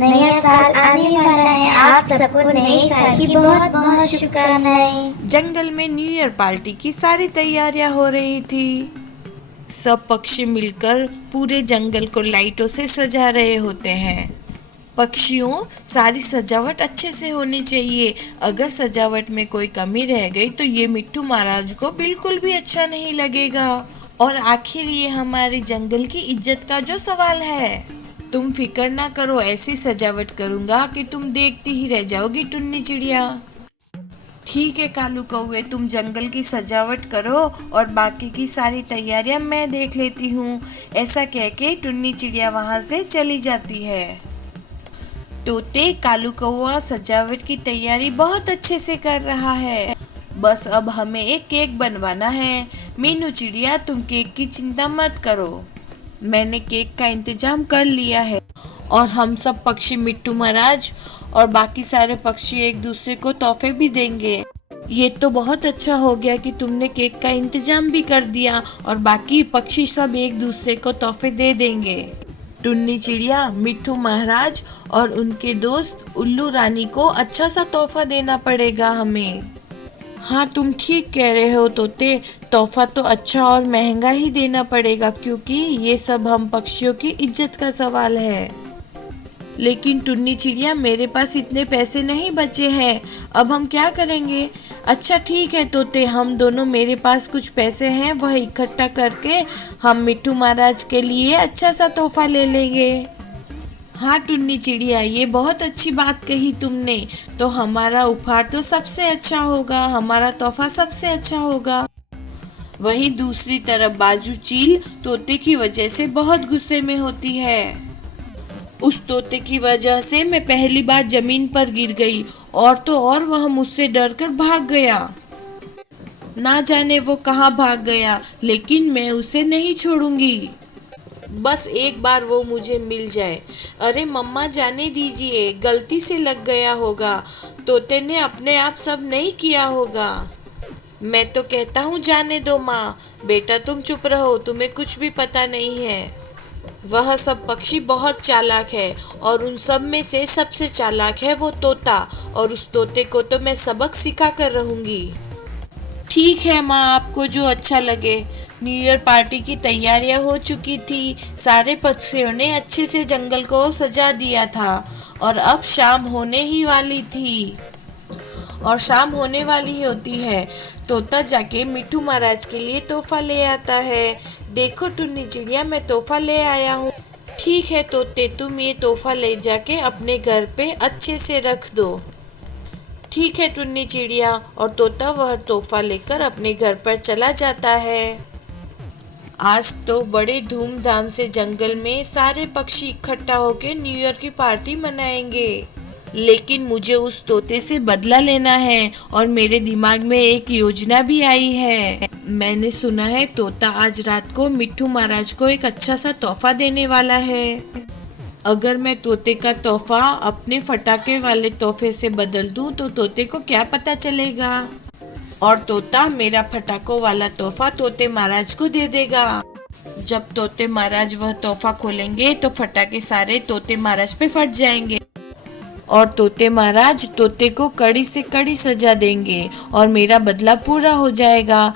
नया साल आने वाला है। आप सबको नए साल की बहुत बहुत शुभकामनाएं। जंगल में न्यू ईयर पार्टी की सारी तैयारियां हो रही थी। सब पक्षी मिलकर पूरे जंगल को लाइटों से सजा रहे होते हैं। पक्षियों, सारी सजावट अच्छे से होनी चाहिए। अगर सजावट में कोई कमी रह गई तो ये मिट्टू महाराज को बिल्कुल भी अच्छा नहीं लगेगा। और आखिर ये हमारे जंगल की इज्जत का जो सवाल है। तुम फिक्र ना करो, ऐसी सजावट करूंगा कि तुम देखती ही रह जाओगी टुन्नी चिड़िया। ठीक है कालू कौवे, तुम जंगल की सजावट करो और बाकी की सारी तैयारियां मैं देख लेती हूँ। ऐसा कह के टुन्नी चिड़िया वहां से चली जाती है। तोते, कालू कौवा सजावट की तैयारी बहुत अच्छे से कर रहा है। बस अब हमें एक केक बनवाना है। मीनू चिड़िया, तुम केक की चिंता मत करो, मैंने केक का इंतजाम कर लिया है। और हम सब पक्षी मिट्टू महाराज और बाकी सारे पक्षी एक दूसरे को तोहफे भी देंगे। ये तो बहुत अच्छा हो गया कि तुमने केक का इंतजाम भी कर दिया और बाकी पक्षी सब एक दूसरे को तोहफे दे देंगे। टुन्नी चिड़िया, मिट्टू महाराज और उनके दोस्त उल्लू रानी को अच्छा सा तोहफा देना पड़ेगा हमें। हाँ, तुम ठीक कह रहे हो तोते, तोहफा तो अच्छा और महंगा ही देना पड़ेगा क्योंकि ये सब हम पक्षियों की इज्जत का सवाल है। लेकिन टुन्नी चिड़िया, मेरे पास इतने पैसे नहीं बचे हैं, अब हम क्या करेंगे? अच्छा ठीक है तोते, हम दोनों, मेरे पास कुछ पैसे हैं, वह इकट्ठा करके हम मिट्टू महाराज के लिए अच्छा सा तोहफा ले लेंगे। हाँ टुन्नी चिड़िया, ये बहुत अच्छी बात कही तुमने। तो हमारा उपहार तो सबसे अच्छा होगा, हमारा तोहफा सबसे अच्छा होगा। वहीं दूसरी तरफ बाजू चील तोते की वजह से बहुत गुस्से में होती है। उस तोते की वजह से मैं पहली बार जमीन पर गिर गई और तो और वह मुझसे डरकर भाग गया। ना जाने वो कहाँ भाग गया, लेकिन मैं उसे नहीं छोड़ूंगी। बस एक बार वो मुझे मिल जाए। अरे मम्मा, जाने दीजिए, गलती से लग गया होगा, तोते ने अपने आप सब नहीं किया होगा। मैं तो कहता हूँ जाने दो माँ। बेटा तुम चुप रहो, तुम्हें कुछ भी पता नहीं है। वह सब पक्षी बहुत चालाक है और उन सब में से सबसे चालाक है वो तोता, और उस तोते को तो मैं सबक सिखा कर रहूंगी। ठीक है माँ, आपको जो अच्छा लगे। न्यू ईयर पार्टी की तैयारियां हो चुकी थी, सारे पक्षियों ने अच्छे से जंगल को सजा दिया था और अब शाम होने ही वाली थी और शाम होने वाली होती है। तोता जाके मिट्टू महाराज के लिए तोहफा ले आता है। देखो टुन्नी चिड़िया, मैं तोहफा ले आया हूँ। ठीक है तोते, तुम ये तोहफा ले जाके अपने घर पे अच्छे से रख दो। ठीक है टुन्नी चिड़िया, और तोता वह तोहफा लेकर अपने घर पर चला जाता है। आज तो बड़े धूमधाम से जंगल में सारे पक्षी इकट्ठा होकर न्यू ईयर की पार्टी मनाएंगे। लेकिन मुझे उस तोते से बदला लेना है और मेरे दिमाग में एक योजना भी आई है। मैंने सुना है तोता आज रात को मिट्टू महाराज को एक अच्छा सा तोहफा देने वाला है। अगर मैं तोते का तोहफा अपने फटाके वाले तोहफे से बदल दूं तो तोते को क्या पता चलेगा, और तोता मेरा फटाकों वाला तोहफा तोते महाराज को दे देगा। जब तोते महाराज वह तोहफा खोलेंगे तो फटाके सारे तोते महाराज पे फट जाएंगे और तोते महाराज तोते को कड़ी से कड़ी सजा देंगे और मेरा बदला पूरा हो जाएगा।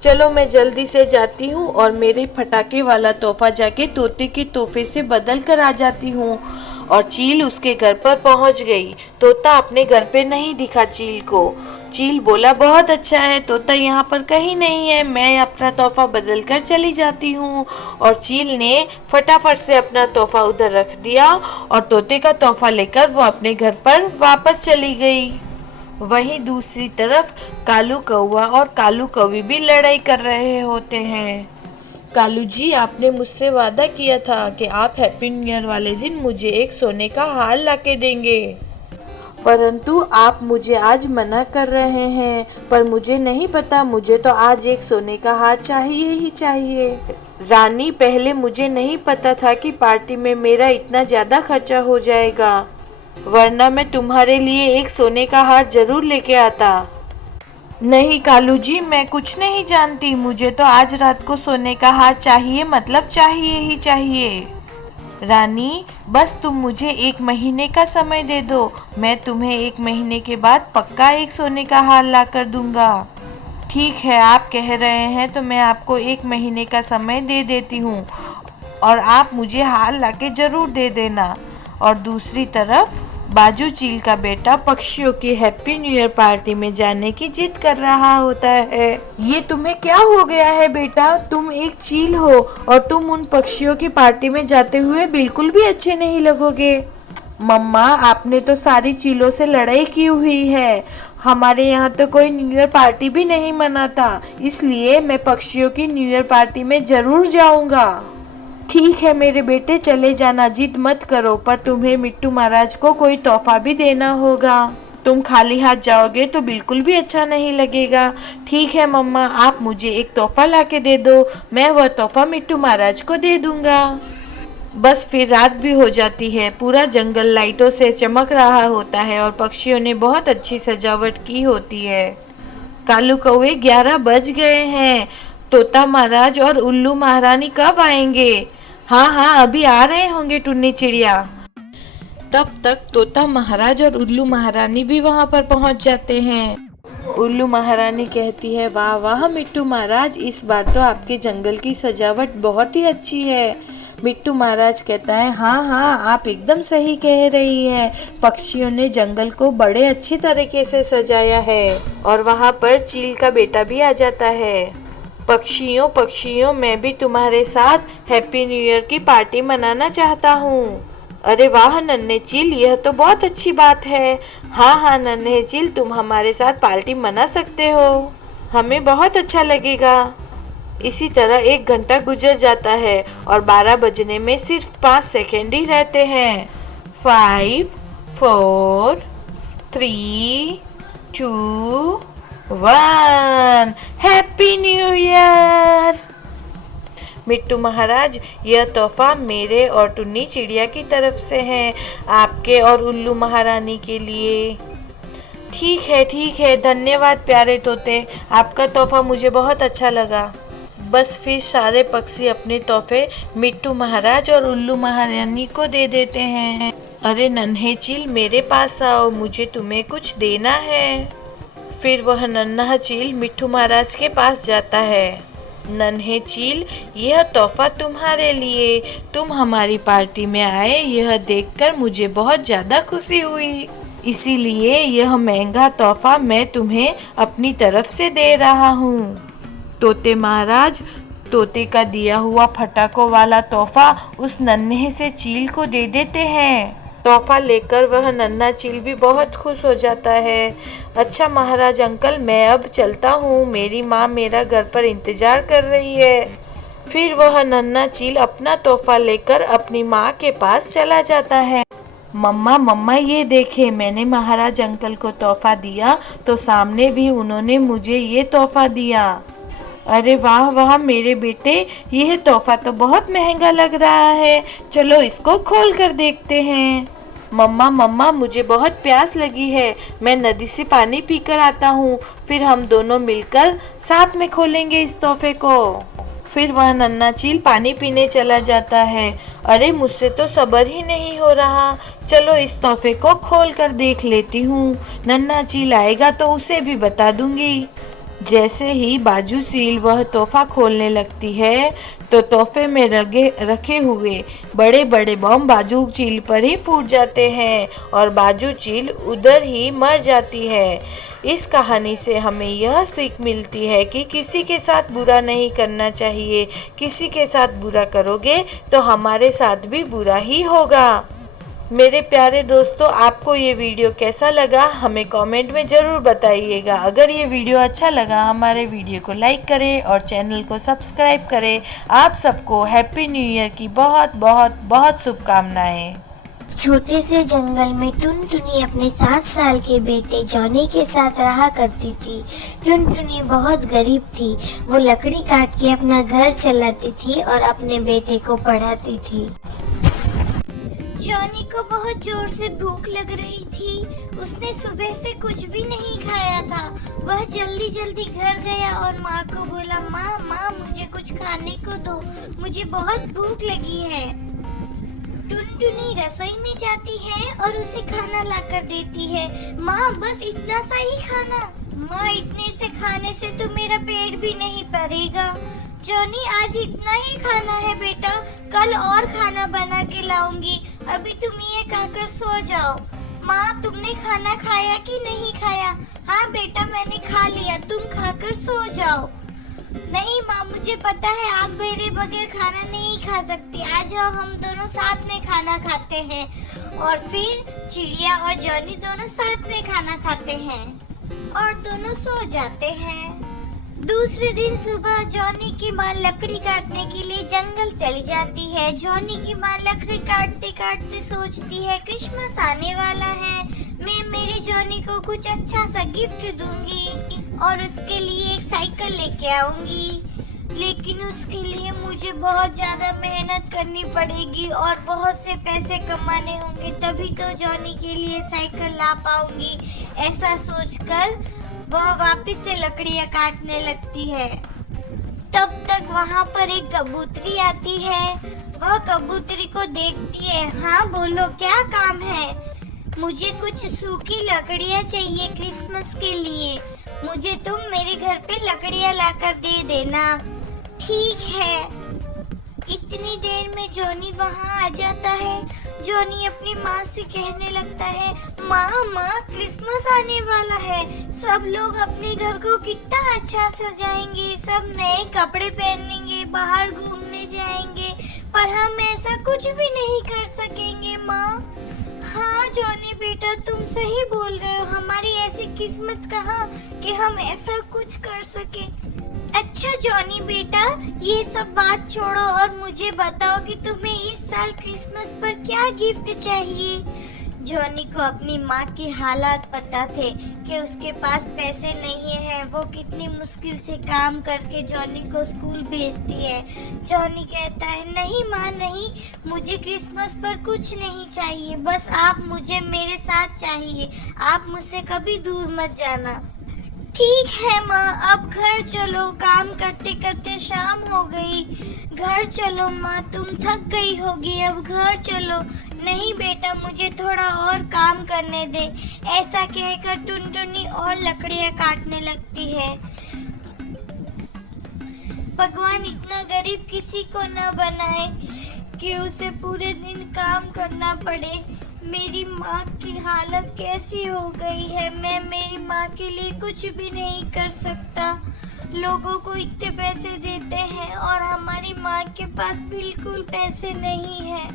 चलो मैं जल्दी से जाती हूँ और मेरे फटाके वाला तोहफा जाके तोते के तोहफे से बदल कर आ जाती हूँ। और चील उसके घर पर पहुँच गई। तोता अपने घर पे नहीं दिखा चील को। चील बोला, बहुत अच्छा है, तोता यहाँ पर कहीं नहीं है, मैं अपना तोहफा बदल कर चली जाती हूँ। और चील ने फटाफट से अपना तोहफा उधर रख दिया और तोते का तोहफा लेकर वो अपने घर पर वापस चली गई। वहीं दूसरी तरफ कालू कौवा और कालू कौवी भी लड़ाई कर रहे होते हैं। कालू जी, आपने मुझसे वादा किया था कि आप हैप्पी न्यू ईयर वाले दिन मुझे एक सोने का हार लाके देंगे, परंतु आप मुझे आज मना कर रहे हैं। पर मुझे नहीं पता, मुझे तो आज एक सोने का हार चाहिए ही चाहिए। रानी, पहले मुझे नहीं पता था कि पार्टी में मेरा इतना ज़्यादा खर्चा हो जाएगा, वरना मैं तुम्हारे लिए एक सोने का हार जरूर लेके आता। नहीं कालू जी, मैं कुछ नहीं जानती, मुझे तो आज रात को सोने का हार चाहिए, मतलब चाहिए ही चाहिए। रानी, बस तुम मुझे 1 महीने का समय दे दो, मैं तुम्हें 1 महीने के बाद पक्का एक सोने का हार ला कर दूंगा। ठीक है, आप कह रहे हैं तो मैं आपको 1 महीने का समय दे देती हूँ और आप मुझे हार लाके ज़रूर दे देना। और दूसरी तरफ बाजू चील का बेटा पक्षियों की हैप्पी न्यू ईयर पार्टी में जाने की जिद कर रहा होता है। ये तुम्हें क्या हो गया है बेटा? तुम एक चील हो और तुम उन पक्षियों की पार्टी में जाते हुए बिल्कुल भी अच्छे नहीं लगोगे। मम्मा, आपने तो सारी चीलों से लड़ाई की हुई है। हमारे यहाँ तो कोई न्यू ईयर पार्टी भी नहीं मनाता, इसलिए मैं पक्षियों की न्यू ईयर पार्टी में ज़रूर जाऊँगा। ठीक है मेरे बेटे, चले जाना, जिद मत करो, पर तुम्हें मिट्टू महाराज को कोई तोहफा भी देना होगा। तुम खाली हाथ जाओगे तो बिल्कुल भी अच्छा नहीं लगेगा। ठीक है मम्मा, आप मुझे एक तोहफा लाके दे दो, मैं वह तोहफा मिट्टू महाराज को दे दूंगा। बस फिर रात भी हो जाती है, पूरा जंगल लाइटों से चमक रहा होता है और पक्षियों ने बहुत अच्छी सजावट की होती है। कालू कौवे 11 बज गए हैं। तोता महाराज और उल्लू महारानी कब आएंगे? हाँ, अभी आ रहे होंगे टुन्नी चिड़िया। तब तक तोता महाराज और उल्लू महारानी भी वहाँ पर पहुँच जाते हैं। उल्लू महारानी कहती है, वाह वाह मिट्टू महाराज, इस बार तो आपके जंगल की सजावट बहुत ही अच्छी है। मिट्टू महाराज कहता है, हाँ, आप एकदम सही कह रही है, पक्षियों ने जंगल को बड़े अच्छी तरीके से सजाया है। और वहाँ पर चील का बेटा भी आ जाता है। पक्षियों, मैं भी तुम्हारे साथ हैप्पी न्यू ईयर की पार्टी मनाना चाहता हूँ। अरे वाह नन्हे चील, यह तो बहुत अच्छी बात है। हाँ नन्हे चील, तुम हमारे साथ पार्टी मना सकते हो, हमें बहुत अच्छा लगेगा। इसी तरह 1 घंटा गुजर जाता है और 12 बजने में सिर्फ 5 सेकेंड ही रहते हैं। 5, 4, 3, 2, 1, हैप्पी न्यू ईयर। मिट्टू महाराज, यह तोहफा मेरे और टुन्नी चिड़िया की तरफ से है, आपके और उल्लू महारानी के लिए। ठीक है, धन्यवाद प्यारे तोते, आपका तोहफा मुझे बहुत अच्छा लगा। बस फिर सारे पक्षी अपने तोहफे मिट्टू महाराज और उल्लू महारानी को दे देते हैं। अरे नन्हे चील, मेरे पास आओ, मुझे तुम्हें कुछ देना है। फिर वह नन्हा चील मिट्टू महाराज के पास जाता है। नन्हे चील, यह तोहफा तुम्हारे लिए, तुम हमारी पार्टी में आए, यह देखकर मुझे बहुत ज़्यादा खुशी हुई, इसीलिए यह महंगा तोहफा मैं तुम्हें अपनी तरफ से दे रहा हूँ। तोते महाराज तोते का दिया हुआ फटाकों वाला तोहफा उस नन्हे से चील को दे देते हैं। तोहफा लेकर वह नन्हा चील भी बहुत खुश हो जाता है। अच्छा महाराज अंकल, मैं अब चलता हूँ, मेरी माँ मेरा घर पर इंतजार कर रही है। फिर वह नन्हा चील अपना तोहफा लेकर अपनी माँ के पास चला जाता है। मम्मा ये देखे, मैंने महाराज अंकल को तोहफा दिया तो सामने भी उन्होंने मुझे ये तोहफा दिया। अरे वाह मेरे बेटे, यह तोहफा तो बहुत महंगा लग रहा है, चलो इसको खोल कर देखते हैं। मम्मा मुझे बहुत प्यास लगी है, मैं नदी से पानी पीकर आता हूँ, फिर हम दोनों मिलकर साथ में खोलेंगे इस तोहफे को। फिर वह नन्हा चील पानी पीने चला जाता है। अरे मुझसे तो सब्र ही नहीं हो रहा, चलो इस तोहफे को खोल कर देख लेती हूँ, नन्हा चील आएगा तो उसे भी बता दूंगी। जैसे ही बाजू चील वह तोहफा खोलने लगती है तो तोहफे में रखे हुए बड़े बड़े बम बाजू चील पर ही फूट जाते हैं और बाजू चील उधर ही मर जाती है। इस कहानी से हमें यह सीख मिलती है कि किसी के साथ बुरा नहीं करना चाहिए, किसी के साथ बुरा करोगे तो हमारे साथ भी बुरा ही होगा। मेरे प्यारे दोस्तों, आपको ये वीडियो कैसा लगा हमें कमेंट में ज़रूर बताइएगा। अगर ये वीडियो अच्छा लगा हमारे वीडियो को लाइक करें और चैनल को सब्सक्राइब करें। आप सबको हैप्पी न्यू ईयर की बहुत बहुत बहुत शुभकामनाएं। छोटे से जंगल में टुनटुनी अपने 7 साल के बेटे जॉनी के साथ रहा करती थी। टुनटुनी बहुत गरीब थी, वो लकड़ी काट के अपना घर चलाती थी और अपने बेटे को पढ़ाती थी। जॉनी को बहुत जोर से भूख लग रही थी, उसने सुबह से कुछ भी नहीं खाया था। वह जल्दी घर गया और माँ को बोला, माँ मुझे कुछ खाने को दो, मुझे बहुत भूख लगी है। टुनटुनी रसोई में जाती है और उसे खाना लाकर देती है। माँ बस इतना सा ही खाना। माँ इतने से खाने से तो मेरा पेट भी नहीं भरेगा। जॉनी आज इतना ही खाना है बेटा, कल और खाना बना के लाऊंगी। अभी तुम ये खाकर सो जाओ। माँ तुमने खाना खाया कि नहीं खाया? हाँ बेटा मैंने खा लिया, तुम खाकर सो जाओ। नहीं माँ मुझे पता है आप मेरे बगैर खाना नहीं खा सकती। आ जाओ हम दोनों साथ में खाना खाते हैं। और फिर चिड़िया और जॉनी दोनों साथ में खाना खाते हैं और दोनों सो जाते हैं। दूसरे दिन सुबह जॉनी की माँ लकड़ी काटने के लिए जंगल चली जाती है। जॉनी की माँ लकड़ी काटते काटते सोचती है क्रिसमस आने वाला है, मैं मेरे जॉनी को कुछ अच्छा सा गिफ्ट दूंगी और उसके लिए एक साइकिल लेके आऊंगी। लेकिन उसके लिए मुझे बहुत ज्यादा मेहनत करनी पड़ेगी और बहुत से पैसे कमाने होंगे, तभी तो जॉनी के लिए साइकिल ला पाऊंगी। ऐसा सोचकर वह वापस से लकड़ियां काटने लगती है। तब तक वहाँ पर एक कबूतरी आती है। वह कबूतरी को देखती है। हाँ बोलो क्या काम है? मुझे कुछ सूखी लकड़ियाँ चाहिए क्रिसमस के लिए। मुझे तुम मेरे घर पे लकड़ियाँ लाकर दे देना। ठीक है। इतनी देर में जॉनी वहाँ आ जाता है। जॉनी अपनी माँ से कहने लगता है, माँ क्रिसमस आने वाला है, सब लोग अपने घर को कितना अच्छा सजाएंगे, सब नए कपड़े पहनेंगे, बाहर घूमने जाएंगे, पर हम ऐसा कुछ भी नहीं कर सकेंगे माँ। हाँ जॉनी बेटा तुम सही बोल रहे हो, हमारी ऐसी किस्मत कहाँ कि हम ऐसा कुछ कर सके। अच्छा जॉनी बेटा ये सब बात छोड़ो और मुझे बताओ कि तुम्हें इस साल क्रिसमस पर क्या गिफ्ट चाहिए। जॉनी को अपनी माँ के हालात पता थे कि उसके पास पैसे नहीं है। वो कितनी मुश्किल से काम करके जॉनी को स्कूल भेजती है। जॉनी कहता है नहीं माँ नहीं, मुझे क्रिसमस पर कुछ नहीं चाहिए, बस आप मुझे मेरे साथ चाहिए, आप मुझसे कभी दूर मत जाना। ठीक है माँ अब घर चलो, काम करते करते शाम हो गई, घर चलो माँ तुम थक गई होगी, अब घर चलो। नहीं बेटा मुझे थोड़ा और काम करने दे। ऐसा कहकर टुनटुनी और लकड़ियाँ काटने लगती है। भगवान इतना गरीब किसी को न बनाए कि उसे पूरे दिन काम करना पड़े। मेरी माँ की हालत कैसी हो गई है, मैं मेरी माँ के लिए कुछ भी नहीं कर सकता। लोगों को इतने पैसे देते हैं और हमारी माँ के पास बिल्कुल पैसे नहीं है।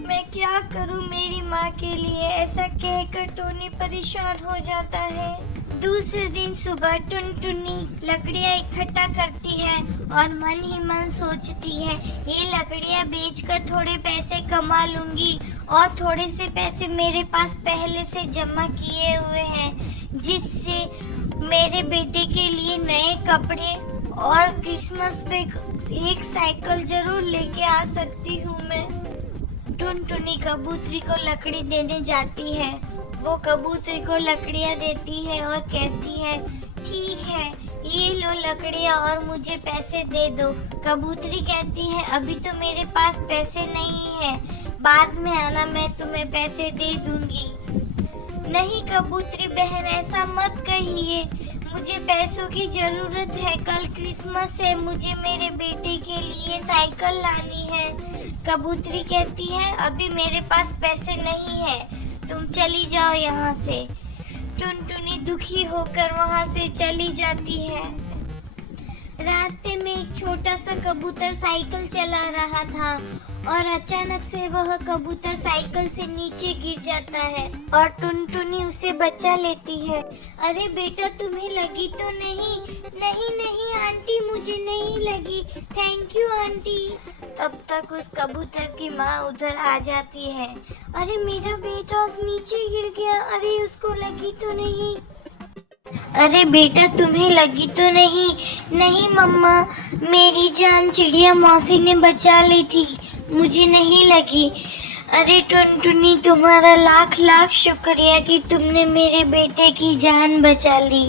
मैं क्या करूँ मेरी माँ के लिए? ऐसा कहकर टोनी परेशान हो जाता है। दूसरे दिन सुबह टुनटुनी लकड़ियाँ इकट्ठा करती है और मन ही मन सोचती है ये लकड़ियाँ बेचकर थोड़े पैसे कमा लूंगी और थोड़े से पैसे मेरे पास पहले से जमा किए हुए हैं, जिससे मेरे बेटे के लिए नए कपड़े और क्रिसमस पे एक साइकिल जरूर लेके आ सकती हूँ मैं। टुनटुनी कबूतरी को लकड़ी देने जाती है। वो कबूतरी को लकड़ियाँ देती है और कहती है ठीक है ये लो लकड़ियाँ और मुझे पैसे दे दो। कबूतरी कहती है अभी तो मेरे पास पैसे नहीं है, बाद में आना मैं तुम्हें पैसे दे दूंगी। नहीं कबूतरी बहन ऐसा मत कहिए, मुझे पैसों की जरूरत है, कल क्रिसमस है, मुझे मेरे बेटे के लिए साइकिल लानी है। कबूतरी कहती है अभी मेरे पास पैसे नहीं है, तुम चली जाओ यहाँ से। टुनटुनी दुखी होकर वहाँ से चली जाती है। रास्ते में एक छोटा सा कबूतर साइकिल चला रहा था और अचानक से वह कबूतर साइकिल से नीचे गिर जाता है और टुनटुनी उसे बचा लेती है। अरे बेटा तुम्हें लगी तो नहीं? नहीं नहीं आंटी मुझे नहीं लगी, थैंक यू आंटी। तब तक उस कबूतर की माँ उधर आ जाती है। अरे मेरा बेटा नीचे गिर गया, अरे उसको लगी तो नहीं? अरे बेटा तुम्हें लगी तो नहीं? नहीं मम्मा मेरी जान चिड़िया मौसी ने बचा ली थी, मुझे नहीं लगी। अरे टुनटुनी तुम्हारा लाख लाख शुक्रिया कि तुमने मेरे बेटे की जान बचा ली।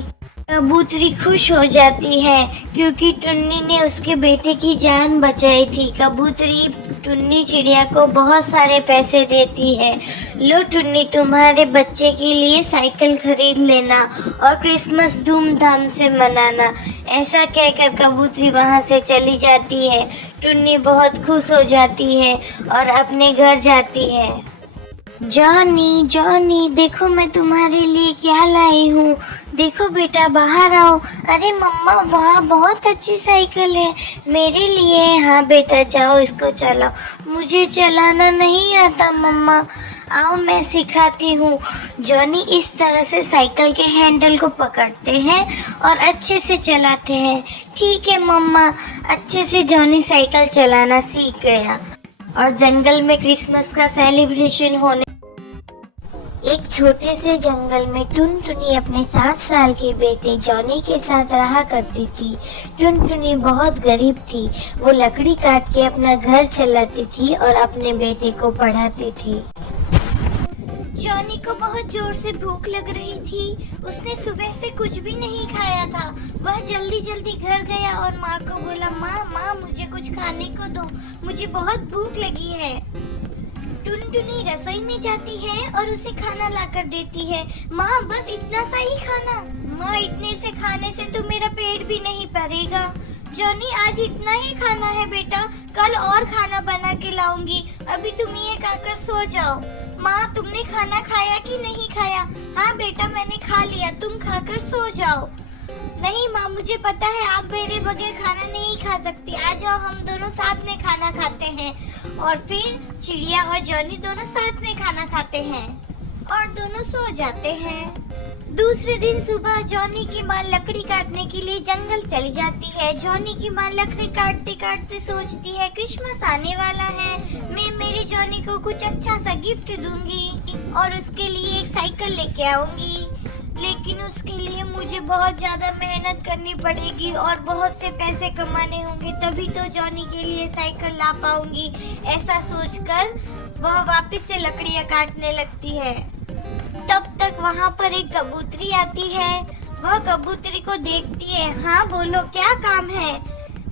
कबूतरी खुश हो जाती है क्योंकि टुन्नी ने उसके बेटे की जान बचाई थी। कबूतरी टुन्नी चिड़िया को बहुत सारे पैसे देती है। लो टुन्नी, तुम्हारे बच्चे के लिए साइकिल खरीद लेना और क्रिसमस धूमधाम से मनाना। ऐसा कहकर कबूतरी वहाँ से चली जाती है। टुन्नी बहुत खुश हो जाती है और अपने घर जाती है। जॉनी जॉनी, देखो मैं तुम्हारे लिए क्या लाई हूँ। देखो बेटा, बाहर आओ। अरे मम्मा, वाह बहुत अच्छी साइकिल है मेरे लिए। हाँ बेटा, जाओ इसको चलाओ। मुझे चलाना नहीं आता मम्मा। आओ मैं सिखाती हूँ। जॉनी इस तरह से साइकिल के हैंडल को पकड़ते हैं और अच्छे से चलाते हैं। ठीक है मम्मा। अच्छे से जॉनी साइकिल चलाना सीख गया और जंगल में क्रिसमस का सेलिब्रेशन होने। एक छोटे से जंगल में टुनटुनी अपने 7 साल के बेटे जॉनी के साथ रहा करती थी। टुनटुनी बहुत गरीब थी। वो लकड़ी काट के अपना घर चलाती थी और अपने बेटे को पढ़ाती थी। जॉनी को बहुत जोर से भूख लग रही थी। उसने सुबह से कुछ भी नहीं खाया था। वह जल्दी जल्दी घर गया और माँ को बोला, माँ मुझे कुछ खाने को दो, मुझे बहुत भूख लगी है। टुनटुनी रसोई में जाती है और उसे खाना लाकर देती है। माँ बस इतना सा ही खाना। माँ इतने से खाने से तो मेरा पेट भी नहीं भरेगा। जॉनी आज इतना ही खाना है बेटा, कल और खाना बना के लाऊंगी। अभी तुम ये खाकर सो जाओ। माँ तुमने खाना खाया कि नहीं खाया? हाँ बेटा मैंने खा लिया, तुम खाकर सो जाओ। नहीं माँ, मुझे पता है आप मेरे बगैर खाना नहीं खा सकती। आ जाओ, हम दोनों साथ में खाना खाते हैं। और फिर चिड़िया और जॉनी दोनों साथ में खाना खाते हैं और दोनों सो जाते हैं। दूसरे दिन सुबह जॉनी की माँ लकड़ी काटने के लिए जंगल चली जाती है। जॉनी की माँ लकड़ी काटते काटते सोचती है, क्रिसमस आने वाला है, मैं मेरे जॉनी को कुछ अच्छा सा गिफ्ट दूंगी और उसके लिए एक साइकिल लेके आऊंगी। लेकिन उसके लिए मुझे बहुत ज्यादा मेहनत करनी पड़ेगी और बहुत से पैसे कमाने होंगे, तभी तो जॉनी के लिए साइकिल ला पाऊंगी। ऐसा सोचकर वह वापस से लकड़ियां काटने लगती है। तब तक वहाँ पर एक कबूतरी आती है। वह कबूतरी को देखती है। हाँ बोलो, क्या काम है?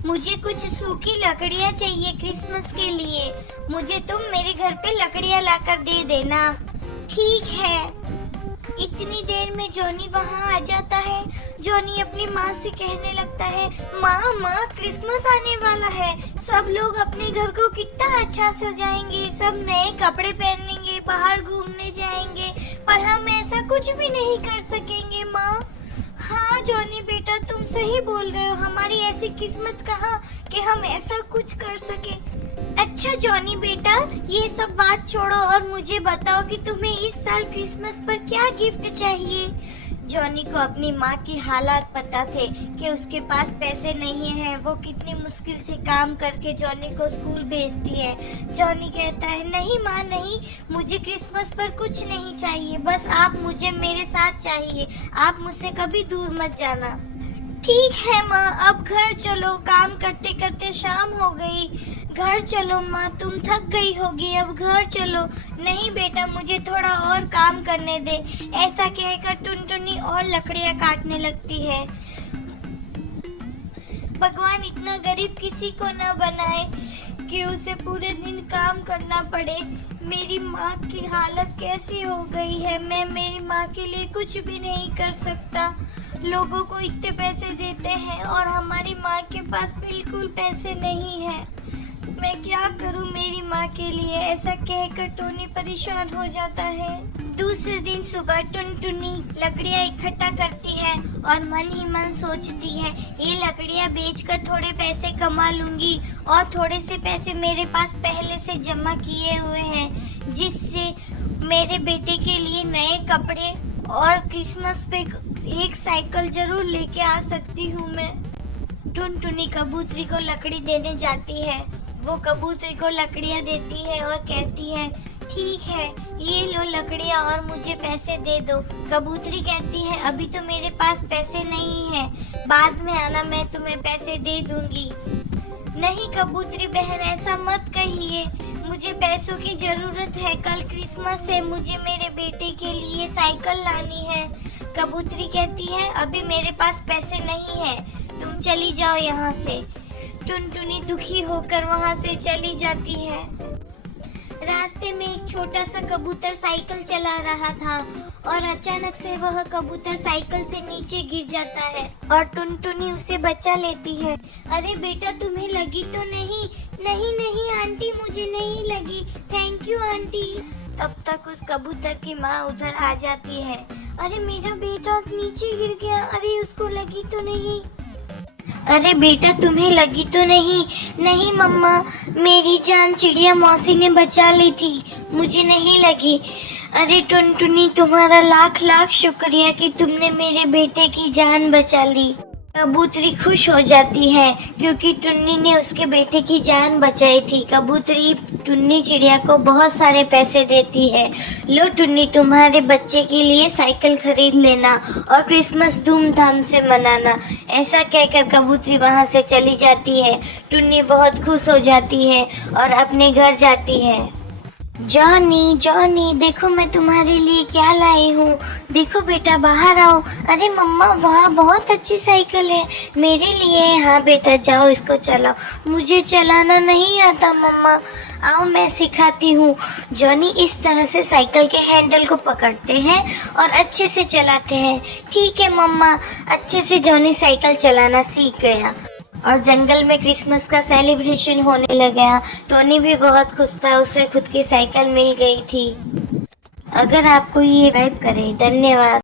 मुझे कुछ सूखी लकड़ियाँ चाहिए क्रिसमस के लिए। मुझे तुम मेरे घर पे लकड़ियाँ लाकर दे देना। ठीक है। इतनी देर में जॉनी वहाँ आ जाता है। जॉनी अपनी माँ से कहने लगता है, माँ क्रिसमस आने वाला है, सब लोग अपने घर को कितना अच्छा सजाएंगे, सब नए कपड़े पहनेंगे, बाहर घूमने जाएंगे, पर हम ऐसा कुछ भी नहीं कर सकेंगे माँ। हाँ जॉनी बेटा, तुम सही बोल रहे हो, हमारी ऐसी किस्मत कहाँ कि हम ऐसा कुछ कर सके। अच्छा जॉनी बेटा, ये सब बात छोड़ो और मुझे बताओ कि तुम्हें इस साल क्रिसमस पर क्या गिफ्ट चाहिए। जॉनी को अपनी माँ की हालात पता थे कि उसके पास पैसे नहीं हैं। वो कितनी मुश्किल से काम करके जॉनी को स्कूल भेजती है। जॉनी कहता है, नहीं माँ नहीं, मुझे क्रिसमस पर कुछ नहीं चाहिए, बस आप मुझे मेरे साथ चाहिए, आप मुझसे कभी दूर मत जाना। ठीक है माँ, अब घर चलो, काम करते करते शाम हो गई। घर चलो माँ, तुम थक गई होगी, अब घर चलो। नहीं बेटा, मुझे थोड़ा और काम करने दे। ऐसा कहकर टुनटुनी और लकड़ियाँ काटने लगती है। भगवान इतना गरीब किसी को न बनाए कि उसे पूरे दिन काम करना पड़े। मेरी माँ की हालत कैसी हो गई है, मैं मेरी माँ के लिए कुछ भी नहीं कर सकता। लोगों को इतने पैसे देते हैं और हमारी माँ के पास बिल्कुल पैसे नहीं है। मैं क्या करूं मेरी माँ के लिए? ऐसा कहकर टोनी परेशान हो जाता है। दूसरे दिन सुबह टुनटुनी लकड़ियाँ इकट्ठा करती है और मन ही मन सोचती है, ये लकड़ियाँ बेचकर थोड़े पैसे कमा लूंगी और थोड़े से पैसे मेरे पास पहले से जमा किए हुए हैं, जिससे मेरे बेटे के लिए नए कपड़े और क्रिसमस पे एक साइकिल जरूर लेके आ सकती हूँ मैं। टुनटुनी कबूतरी को लकड़ी देने जाती है। वो कबूतरी को लकड़ियाँ देती है और कहती है, ठीक है, ये लो लकड़ियाँ और मुझे पैसे दे दो। कबूतरी कहती है, अभी तो मेरे पास पैसे नहीं है, बाद में आना, मैं तुम्हें पैसे दे दूंगी। नहीं कबूतरी बहन, ऐसा मत कहिए, मुझे पैसों की जरूरत है, कल क्रिसमस है, मुझे मेरे बेटे के लिए साइकिल लानी है। कबूतरी कहती है, अभी मेरे पास पैसे नहीं है, तुम चली जाओ यहाँ से। टुनटुनी दुखी होकर वहाँ से चली जाती है। रास्ते में एक छोटा सा कबूतर साइकिल चला रहा था और अचानक से वह कबूतर साइकिल से नीचे गिर जाता है और टुनटुनी उसे बचा लेती है। अरे बेटा, तुम्हें लगी तो नहीं? नहीं नहीं आंटी, मुझे नहीं लगी, थैंक यू आंटी। तब तक उस कबूतर की माँ उधर आ जाती है। अरे मेरा बेटा नीचे गिर गया, अरे उसको लगी तो नहीं? अरे बेटा, तुम्हें लगी तो नहीं? नहीं मम्मा, मेरी जान चिड़िया मौसी ने बचा ली थी, मुझे नहीं लगी। अरे टुनटुनी, तुम्हारा लाख लाख शुक्रिया कि तुमने मेरे बेटे की जान बचा ली। कबूतरी खुश हो जाती है क्योंकि टुन्नी ने उसके बेटे की जान बचाई थी। कबूतरी टुन्नी चिड़िया को बहुत सारे पैसे देती है। लो टुन्नी, तुम्हारे बच्चे के लिए साइकिल खरीद लेना और क्रिसमस धूमधाम से मनाना। ऐसा कहकर कबूतरी वहाँ से चली जाती है। टुन्नी बहुत खुश हो जाती है और अपने घर जाती है। जॉनी, जॉनी, देखो मैं तुम्हारे लिए क्या लाई हूँ। देखो बेटा, बाहर आओ। अरे मम्मा, वाह, बहुत अच्छी साइकिल है, मेरे लिए। हाँ बेटा, जाओ इसको चलाओ। मुझे चलाना नहीं आता मम्मा, आओ मैं सिखाती हूँ। जॉनी इस तरह से साइकिल के हैंडल को पकड़ते हैं और अच्छे से चलाते हैं। ठीक है मम्मा। अच्छे से जॉनी साइकिल चलाना सीख गया और जंगल में क्रिसमस का सेलिब्रेशन होने लगा। टोनी भी बहुत खुश था, उसे खुद की साइकिल मिल गई थी। अगर आपको ये वाइब करे, धन्यवाद।